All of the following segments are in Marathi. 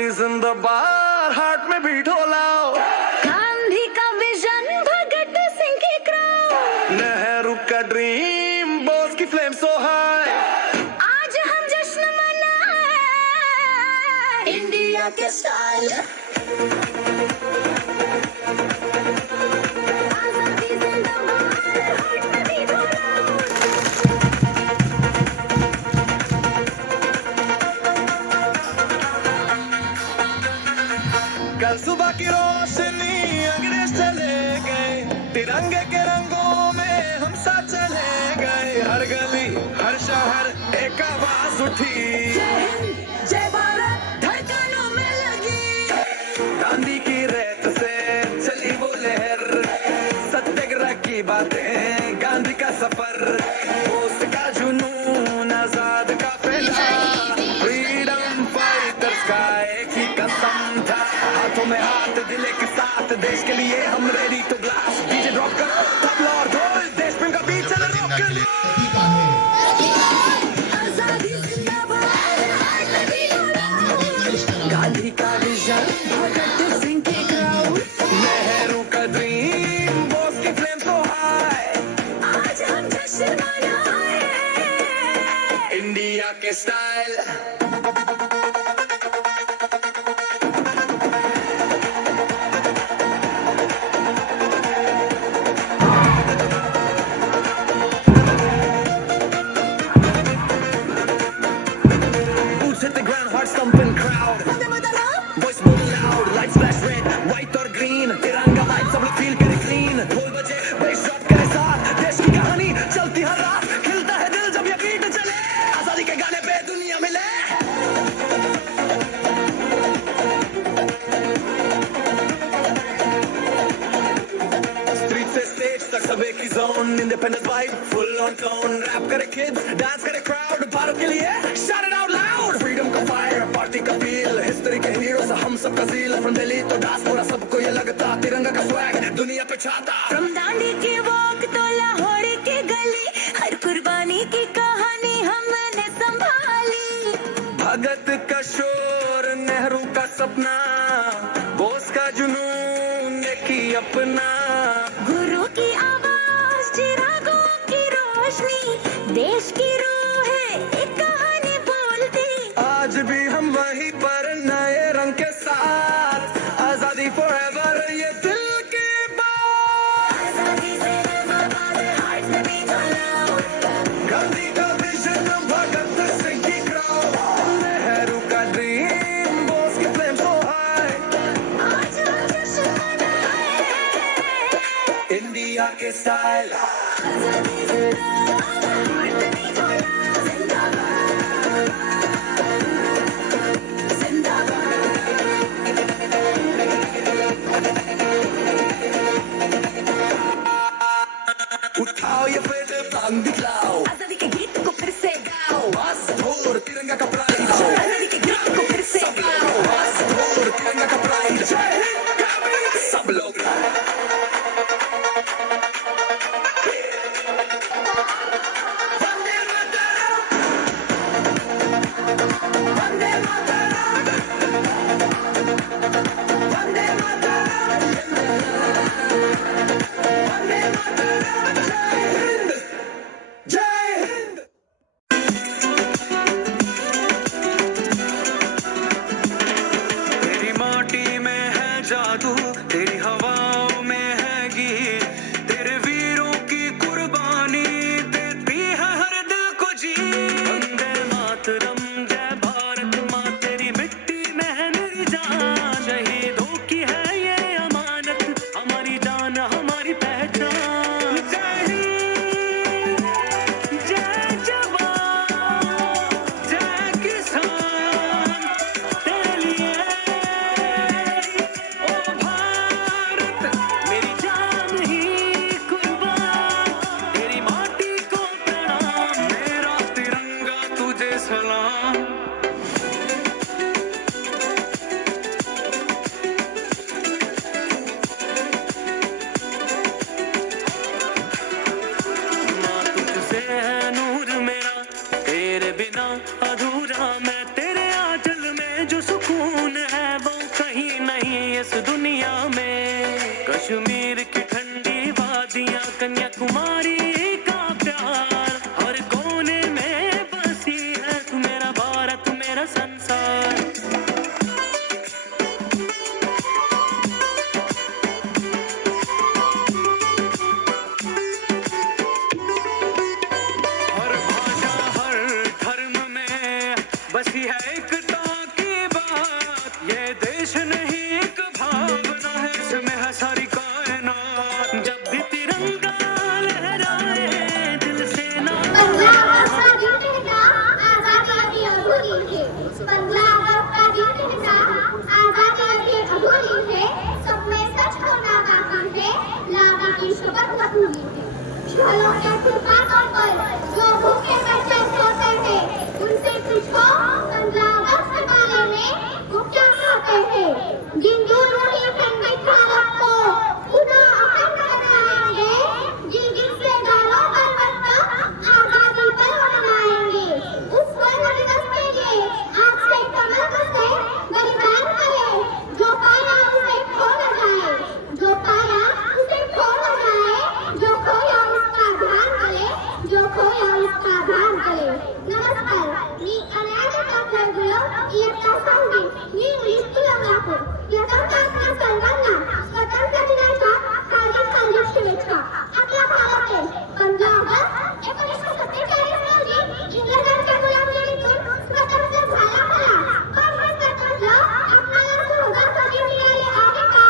आजादी जिंदाबाद हार्ट में बीट हो लाओ। गांधी का विजन भगत सिंह की क्राउन, नेहरू का ड्रीम बोस की फ्लेम सो हाई। आज हम जश्न मनाए इंडिया के स्टाइल। आजादी जिंदाबाद हार्ट में बीट हो लाओ। कल सुबह की रोशनी अंग्रेज चले गए, तिरंगे के रंगों में हम साथ चले गए। हर गली हर शहर एक आवाज उठी, जय हिंद जय भारत धड़कनों में लगी। गांधी की रेत से चली वो लहर, सत्याग्रह की बातें गांधी का सफर, बोस का जुनून आजाद का फैला, फ्रीडम फाइटर्स का एक ही कसम था, हाथों में हाथ दिले के साथ देश के लिए हम ready to blast. DJ drop करो तबला और ढोल, देश प्रेम का बीट चल रॉक कर लो। आजादी जिंदाबाद हार्ट में बीट हो लाओ। गांधी का विजन भगत सिंह की क्राउन, नेहरू का ड्रीम बोस की फ्लेम सो हाई। आज हम जश्न मनाए India K style. Boots hit the ground, heart stomping crowd. Vande Mataram. Voice booming loud, lights flash red, white और green. तिरंगा लाइट सब लोग फील करे clean. ढोल बजे, bass drop करे साथ. देश की कहानी चलती हर रात. खिलता है दिल जब ये बीट चले. आजादी के गाने पे दुनिया मिले. Street से stage तक सब एक ही zone. Independence vibe, full on tone. Rap करे kids, dance करे crowd. भारत के लिए shout it out loud. Freedom का fire, party का feel. History के heroes हम सबका zeal. From Delhi to diaspora सबको ये लगता तिरंगा का swag दुनिया पे छाता. From दांडी की वॉक तो लाहौर की गली, हर कुर्बानी की कहानी हमने संभाली। भगत का शोर, नेहरू का सपना, बोस का जुनून एक ही अपना. गुरु की आवाज, चिरागों की रोशनी, देश की रूह है एक कहानी बोलती। आज भी हम वहीं पर नए रंग के साथ. आजादी forever ये दिल की बात. आजादी जिंदाबाद हार्ट में बीट हो लाओ। गांधी का विजन भगत सिंह की क्राउन, नेहरू का ड्रीम बोस की फ्लेम सो हाई. आज हम जश्न मनाए इंडिया के स्टाइल. आजादी जिंदाबाद हार्ट में बीट हो लाओ। जिंदाबाद जिंदाबाद। उठाओ ये फिर टांग दिखलाओ, आजादी के गीत को फिर से गाओ। बस ढोल तिरंगा का प्राइड. आजादी के गीत को फिर से गाओ। बस ढोल तिरंगा का प्राइड. जय हिंद का बीट सब लोग. वंदे मातरम, वंदे मातरम, वंदे मातरम, वंदे मातरम. जय हिंद, जय हिंद. तेरी माटी में है जादू, तेरी हवाओं में है गीत, तेरे वीरों की कुर्बानी देती है हर दिल को जी. वंदे मातरम, जय भारत माँ, तेरी मिट्टी में है मेरी जान. शहीदों की है ये अमानत, हमारी जान हमारी पहचान. जय हिंद, जय जवान, जय किसान, तेरे लिए ओ भारत मेरी जान ही कुर्बान. तेरी माटी को प्रणाम, मेरा तिरंगा तुझे सलाम. माँ तुझसे है नूर मेरा, तेरे बिना अधूरा मैं. तेरे आंचल में जो सुकून है इस दुनिया में। कश्मीर की ठंडी वादियां, कन्याकुमारी का प्यार, हर कोने में बसी है तू मेरा भारत मेरा संसार। हर भाषा हर धर्म में बसी है एकता की बात। ये देश नहीं एक भावना है, इसमें है सारी कायनात। जब भी तिरंगा लहराए दिल से ना 15 अगस्त का दिन था, आजादी अभी अधूरी है। 15 अगस्त का दिन था, आजादी अभी अधूरी है। सपने सच होना बाकी है, लावा की शपथ न भूली है। शहरों के फुटपाथों पर जो भूखे बैठे सोते थे, उनसे पूछो 15 अगस्त के बारे में वो क्या कहते हैं। जिन दूर हुई ठंडी भारत को पुनः अपन बनाएंगे, जिनसे गालों पर वक्त आजादी पर मनाएंगे। उस स्वर्ण दिवस के लिए आज से कमर कसे बलिदान करें। जो पाया उसे खो न जाए, जो पाया उसे खो न जाए। जो खोया उसका ध्यान करे, जो खोया उसका ध्यान करे. नमस्कार, मी अनाया काकडगियो इयत्ता 6वी. मी इंग्लिश तुलंगापूर. यथार्थात्मा सर्वांना स्वतंत्र दिनाच्या हार्दिक हार्दिक शुभेच्छा. आपला भारत देश 15 ऑगस्ट 1947 रोजी इंग्रजांच्या गुलामगिरीतून स्वतंत्र झाला खरा, पण हे स्वतंत्र आपल्याला सहजासहजी मिळाले आहे का?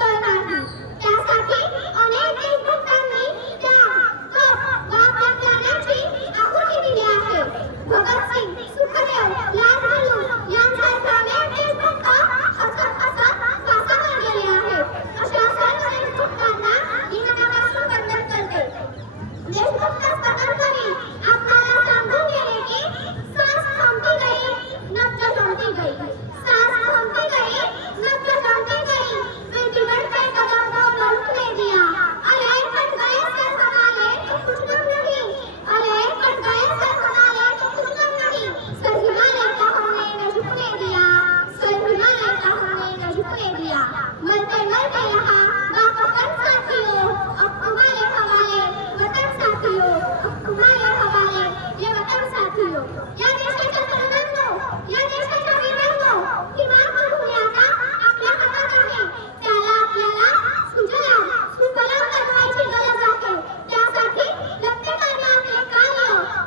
तर नाही. त्यासाठी अनेक देशभक्तांनी त्याग, तप व त्यागाची आहुती दिली आहे. भगतसिंग, सुखदेव, लाल बहादूर यांसारखे अनेक देशभक्त हसत हसत फासावर गेले आहेत. अशा सर्व देशभक्तांना दिनापासून वंदन करते. देशभक्त स्वतंत्रपणे आपल्याला सांगून गेले की सांस थांबती गई, नब्ज थमती गई. सांस थमती गई, नब्ज थमती गई. वे बिगड़ते कदम को लौटने दिया. अरे कट गए सर हमारे तो कुछ कम नहीं. अरे कट गए सर हमारे तो कुछ कम नहीं. सर हिलाने का हमने न झुकने दिया. सर हिलाने का हमने न झुकने दिया. मरते मरते यहाँ बापन साथियों, अब तुम्हारे हवाले वतन साथियों, अब तुम्हारे हवाले ये वतन साथियों. या देशाच्या तरुणांनो, या देशाच्या वीरांनो, ही मातृभूमी आता आपल्या हातात आहे. त्याला आपल्याला सुजलाम सुफलाम बनवायची गरज आहे. त्यासाठी प्रत्येकाने आपले कार्य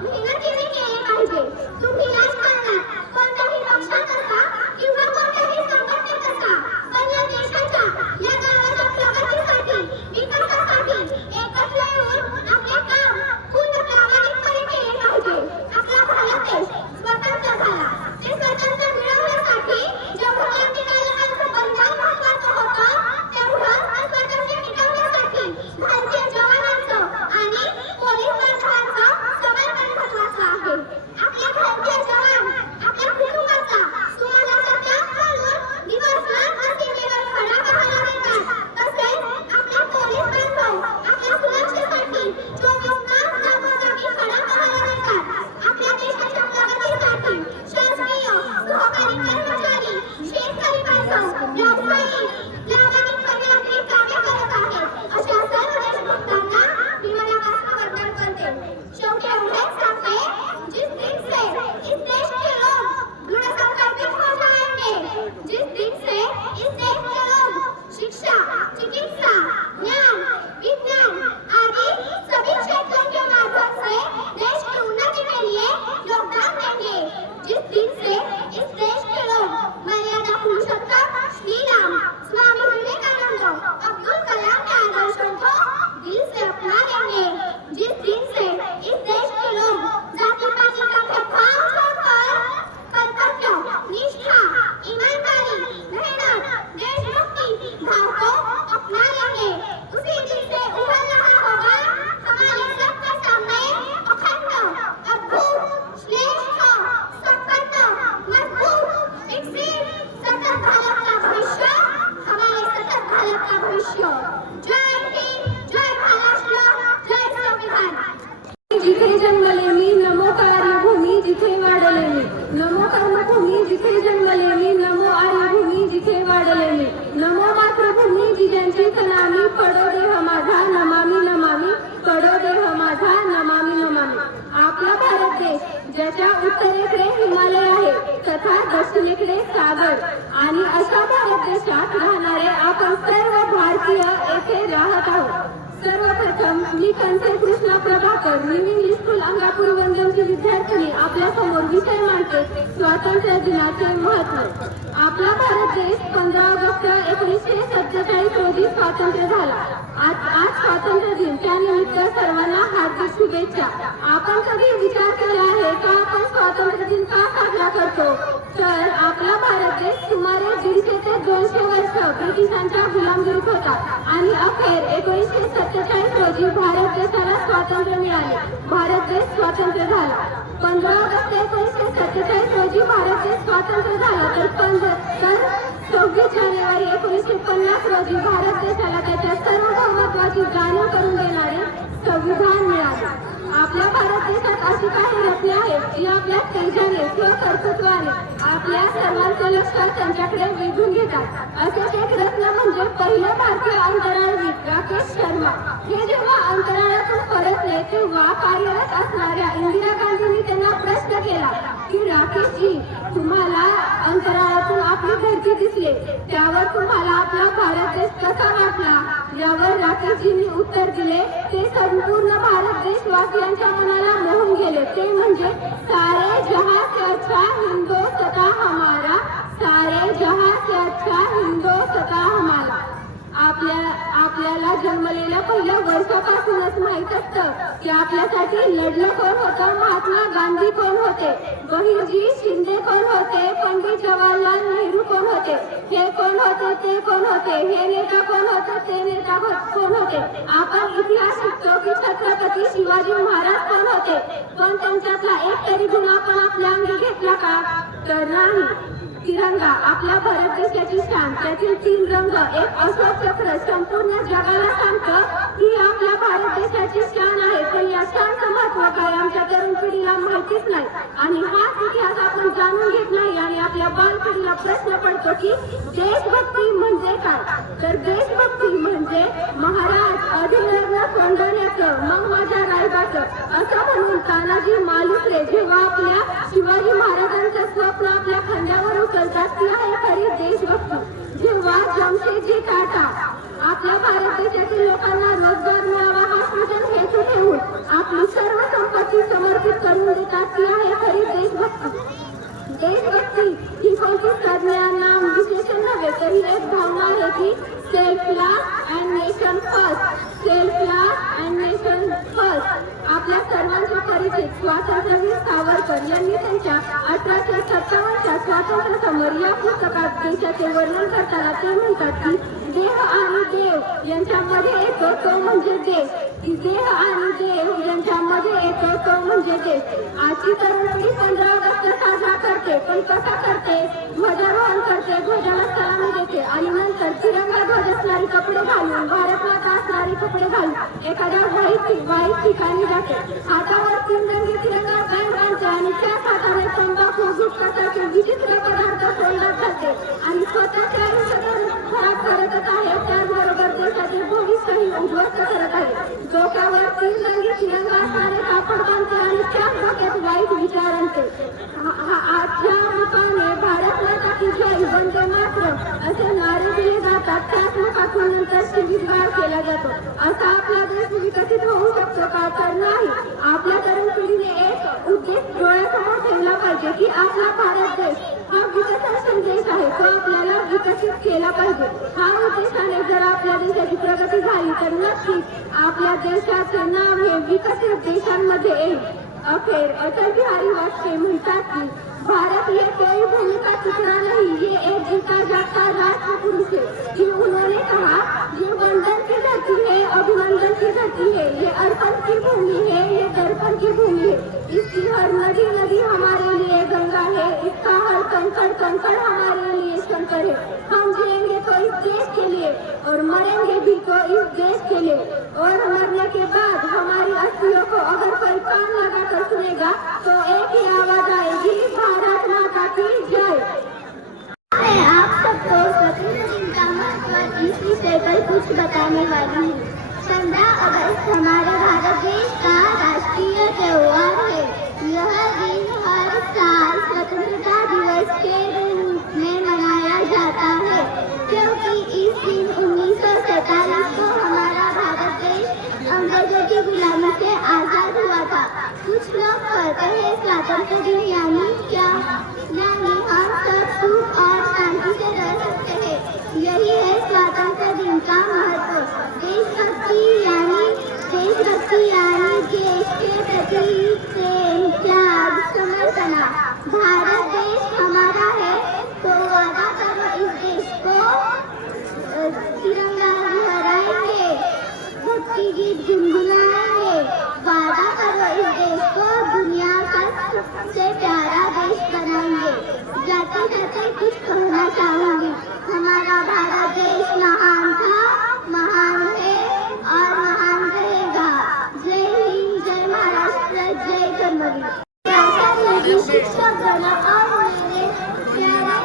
मेहनतीने केले पाहिजे. तुम्ही राजकारणात कोणत्याही पक्षात असा किंवा कोणत्याही संघटनेत असा, पण या देशाच्या, या गावाच्या प्रगतीसाठी, विकासासाठी एकत्र येऊन आपले काम पूर्ण प्रामाणिकपणे केले पाहिजे. आपला भारत देश स्वतंत्र झाला. ते स्वतंत्र मिळवण्यासाठी जेवढं क्रांतिकारकांचं बलिदान महत्त्वाचं होतं, तेवढं स्वातंत्र्य मिळवण्यासाठी भारतीय जवानांचं आणि पोलीस बांधवांचं समर्पण महत्त्वाचं आहे. आपले भारतीय जवान आपल्या कुटुंबाचा, समाजाचा त्याग करून दिवसरात्र सीमेवर खडा पाहायला देतात. तसेच आपले पोलीस बांधव आपल्या सुरक्षेसाठी 24 तास जागोजागी खडा पाहायला देतात. आपल्या देशाच्या प्रगतीसाठी शासकीय, सहकारी कर्मचारी, शेतकरी बांधव, व्यावसायिक प्रामाणिकपणे आपली कामे करत आहेत. अशा सर्व देशभक्तांना मी मनापासून वंदन करते. शेवटी एवढेच सांगते, जिस दिन से इस देश के लोग दृढ़ संकल्पित हो जाएंगे, जिस दिन से इस देश के लोग शिक्षा, चिकित्सा, ज्ञान, विज्ञान आदि सभी क्षेत्रों के माध्यम से देश की उन्नति के लिए योगदान देंगे, जिस दिन से इस देश के लोग मर्यादा पुरुषोत्तम श्री राम, स्वामी विवेकानंद, अब्दुल कलाम के आदर्शों को दिल से अपना लेंगे, जिस दिन से इस देश के लोग जाति पाति का भेदभाव छोड़कर कर्तव्य, निष्ठा, ईमानदारी, मेहनत, देशभक्ति ज्याच्या उत्तरेकडे हिमालय आहे तथा दक्षिणेकडे सागर आणि अशा भारत देशात राहणारे आपण सर्व भारतीय येथे राहत आहोत. सर्वप्रथम मी Kanse Krishna Prabhakar new English school Angapur वंदनची विद्यार्थिनी आपल्या समोर विषय मांडते स्वातंत्र्य दिनाचे महत्त्व. आपला भारत देश 15 ऑगस्ट 1947 रोजी स्वातंत्र्य झाला. आज स्वातंत्र्य दिन त्यानिमित्त सर्वांना हार्दिक शुभेच्छा. आपण कधी विचार केला आहे का आपण स्वातंत्र्य दिन का साजरा करतो? तर आपला भारत देश सुमारे 150 ते 200 वर्ष ब्रिटिशांच्या गुलामगिरीत होता आणि अखेर 1947 रोजी भारत देशाला स्वातंत्र्य मिळाले. भारत देश स्वतंत्र झाला. 15 ऑगस्ट 1947 रोजी भारत देश स्वतंत्र झाला तर 26 जानेवारी 1950 रोजी भारत देशाला त्याच्या सार्वभौमत्वाची जाणीव करून देणारे संविधान मिळाले. आपल्या भारत देशात अशी काही रत्ने आहेत जी आपल्या तेजाने किंवा कर्तृत्वाने आपल्या सर्वांचं लक्ष त्यांच्याकडे वेधून घेतात. असेच एक रत्न म्हणजे पहिलं भारतीय अंतराळवीर राकेश शर्मा. हे जेव्हा अंतराळातून परतले तेव्हा कार्यरत असणाऱ्या इंदिरा गांधींनी त्यांना प्रश्न केला की राकेशजी, तुम्हाला अंतराळातून आपली धरती दिसले, त्यावर तुम्हाला आपला भारत देश कसा वाटला? यावर राकेशजींनी उत्तर दिले, ते संपूर्ण भारत देशवासियांच्या मनाला मोहून गेले. ते म्हणजे सारे जहां से अच्छा हिंदुस्तान हमारा, सारे जहां से अच्छा हिंदुस्तान हमारा. आपल्याला जन्मलेल्या पहिल्या वर्षापासूनच माहित असतं की आपल्यासाठी लढलं कोण होतं, महात्मा गांधी कोण होते, बहिर्जी शिंदे कोण होते, पंडित जवाहरलाल नेहरू कोण होते, हे कोण होते, ते कोण होते, हे नेता कोण होते, ते नेता कोण होते. आपण इतिहास शिकतो की छत्रपती शिवाजी महाराज कोण होते, पण त्यांच्यातला एक तरी गुण आपण आपल्या अंगी घेतला का? तर नाही. तिरंगा आपल्या भारत देशाची शान, त्यातील 3 रंग, एक अशोक चक्र संपूर्ण जगाला सांगतं की आपल्या भारत देशाची शान आहे. पण या शानचं महत्व काय आमच्या तरुण पिढीला माहितीच नाही आणि हाच इतिहास आपण जाणून घेत नाही आणि आपल्या बालपिढीला प्रश्न पडतो की देशभक्ती म्हणजे काय? तर देशभक्ती म्हणजे महाराज अधिराज्य सोडण्याचं मग माझ्या रायबाचं असं म्हणून तानाजी मालुसरे जेव्हा आपल्या शिवाजी महाराजांचं स्वप्न आपल्या खांद्यावर उचलतात ती आहे खरी देशभक्ती. जेव्हा जमशेदजी टाटा आपल्या भारत देशातील लोकांना रोजगार मिळावा हा सृजन हेतू ठेवून आपली सर्व संपत्ती समर्पित करून देतात ती आहे खरी देशभक्ती. देशभक्ती ही कोणती संज्ञा नाम विशेषण नव्हे तर ही एक भावना आहे की self love and nation first, self love and nation first. आपल्या सर्वांचे परिचित स्वातंत्र्यवीर सावरकर यांनी त्यांच्या 1857च्या स्वातंत्र्य समर या पुस्तकात देशाचे वर्णन करताना ते म्हणतात की देह आणि देव यांच्यामध्ये येतो तो म्हणजे देश, की देह आणि देव यांच्यामध्ये येतो तो म्हणजे देश. आजची तरुण पिढी 15 ऑगस्ट साजरा करते, पण कसा करते? ध्वजारोहण करते, ध्वजाला सलामी देते आणि नंतर तिरंगा ध्वज असणारे कपडे घालून, भारत माता असणारे कपडे घालून एखाद्या वाईट ठिकाणी जाते. हातावर 3 रंगी तिरंगा बांधते आणि त्याच हाताने तंबाखू गुटखासारखे विचित्र पदार्थ तोंडात घालते आणि स्वतःचे आयुष्य खराब करतच आहे, त्याचबरोबर देशाचे भविष्यही उद्ध्वस्त करत आहे. डोक्यावर 3 रंगी तिरंगा असणारे कापड बांधते आणि त्याच डोक्यात वाईट विचार आणते. आजच्या मुखाने भारत माता की जय, वंदे मातरम असे नारे दिले जातात, त्याच मुखातून नंतर शिवीगाळ केला जातो. असा आपला देश विकसित होऊ शकतो का? तर नाही. आपल्या तरुण पिढीने एक उद्देश डोळ्यासमोर ठेवला पाहिजे की आपला भारत देश हा विकसनशील देश आहे, तो आपल्याला विकसित केला पाहिजे. हा उद्देशाने जर आपल्या देशाची प्रगती झाली तर नक्कीच आपल्या देशाचे नाव हे विकसित देशांमध्ये येईल. अखेर अटल बिहारी वाजपेयी म्हणतात की भारत ये कोई भूमि का टुकड़ा नहीं, ये एक जीता जागता राष्ट्र पुरुष है. जी उन्होंने कहा ये वंदन की धरती है, अभिनंदन की धरती है, ये अर्पण की भूमि है, ये दर्पण की भूमि है. इसकी हर नदी नदी हमारे लिए गंगा है, इसका हर कंकड़ कंकड़ हमारे लिए शंकर है. हम जिएंगे तो इस देश के लिए और मरेंगे भी तो इस देश के लिए, और मरने के बाद हमारी अस्थियों को अगर कोई कान लगा कर सुनेगा तो एक ही आवाज आएगी, भारत माता की जय. मैं आप सबको स्वतंत्रता दिन का महत्व इस विषय पर कुछ बताने वाली हूँ. 15 अगस्त हमारे भारत देश का राष्ट्रीय त्योहार है. यह दिन क्या चाहूंगी, हमारा भारत देश महान था, महान है और महान रहेगा। जय हिंद, जय महाराष्ट्र, जय कर्मवीर। शिक्षक गण और मेरे प्यारे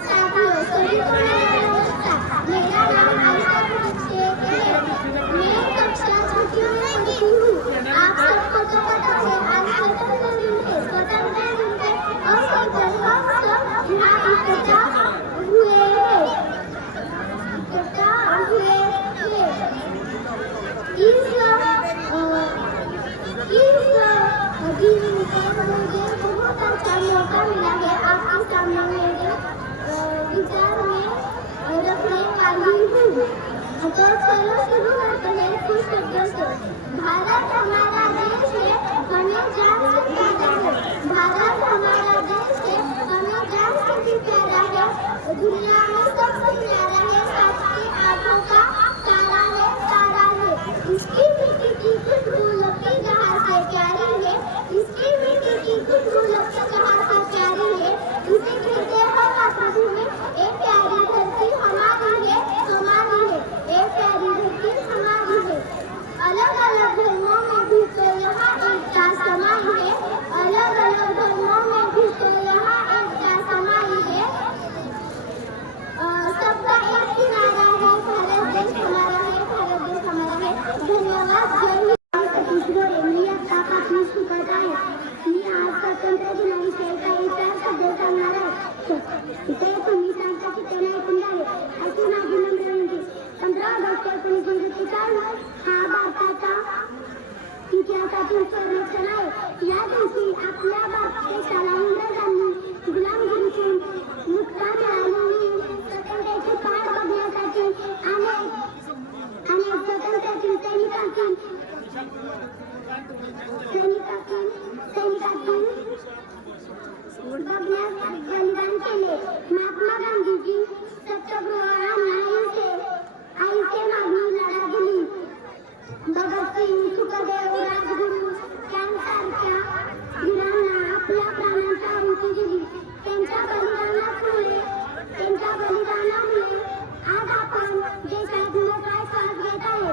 साथियों, सभी को मेरा नमस्कार। मेरा नाम आयशा शेख है। मैं कक्षा छठी में गई हूँ। आप सबको तो पता है आज स्वतंत्रता दिन है। स्वतंत्रता दिन पे अवसर पर हम सब यहाँ इकट्ठा हुए हैं। दिन पर मुझे बहुत अच्छा मौका मिला है आपके सामने मेरे विचार में रखने वाली हूँ। तो चलो शुरू करते हैं कुछ शब्दों से। भारत हमारा देश है, हमें जान से प्यारा है। भारत हमारा देश है, हमें जान से भी प्यारा है। दुनिया में सबसे प्यारा है, सबकी आंखों का तारा है, तारा है। इसकी मिट्टी की खुशबू लगती जहाँ से प्यारी है, इसकी मिट्टी की खुशबू लगती जहाँ से प्यारी है। इसे कहते हैं मातृभूमि, एक प्यारी धरती हमारी है, हमारी है। एक प्यारी धरती हमारी है। अलग अलग धर्मों में भी तो यहाँ एकता समाई है। अलग अलग धर्मों में भी तो यहाँ एकता समाई है। सबका एक किनारा है, भारत देश हमारा है, भारत देश हमारा है। धन्यवाद। जय हिंद। मी आता कापणी शिकत आहे। मी आज स्वतंत्र दिनाविषयी काही 4 शब्द सांगणार आहे। इथे तुम्ही सांगता की त्यांना ऐकून घ्यावे अशी माझी नम्र विनंती। 15 ऑगस्ट 1944 हा भारताचा इतिहासातील संरक्षण आहे। या दिवशी आपल्या भारत देशाला इंग्रजांनी गुलामगिरीतून मुक्ता मिळाली। स्वतंत्रतेची पाठ बघण्यासाठी अनेक स्वतंत्रतेतील सैनिकांनी बघण्यास बलिदान केले। महात्मा गांधीजी सत्याग्रह आईचे मागणी लढा दिली। भगतसिंग, सुखदेव, राजगुरू यांसारख्या वीरांना आपल्या प्राणांची आहुती दिली। त्यांच्या बलिदानामुळे आज आपण देशात मोकळा श्वास घेत आहे।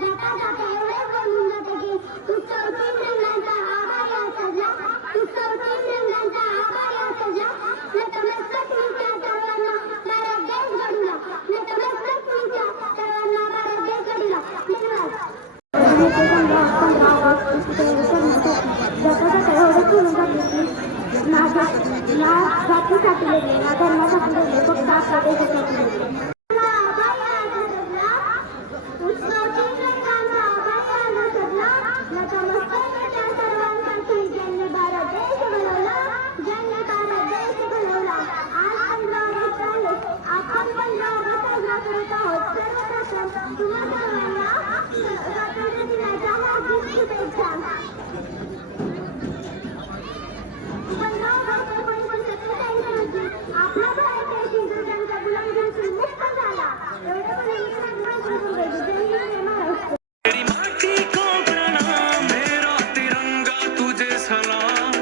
जाता जाता एवढे बोलून जाते की उत्सव 3 रंगांचा आभार या सजला, उत्सव 3 रंगांचा आभार या सजला। नतमस्तक मी त्या सर्वांना भारत देश घडूला, नतमस्तक मी त्या सर्वांना भारत देश घडूला। धन्यवाद। तेरी माटी को प्रणाम, मेरा तिरंगा तुझे सलाम।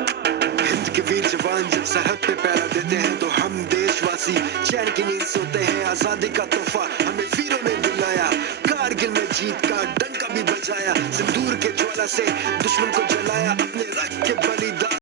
हिंद के वीर जवान जब सरहद पे पहरा देते हैं तो हम देशवासी चैन की नींद सोते हैं। आजादी का तोहफा हमें वीरों ने दिलाया, कारगिल में जीत का डंका भी बजाया। सिंदूर के ज्वाला से दुश्मन को जलाया, अपने रक्त के बलिदान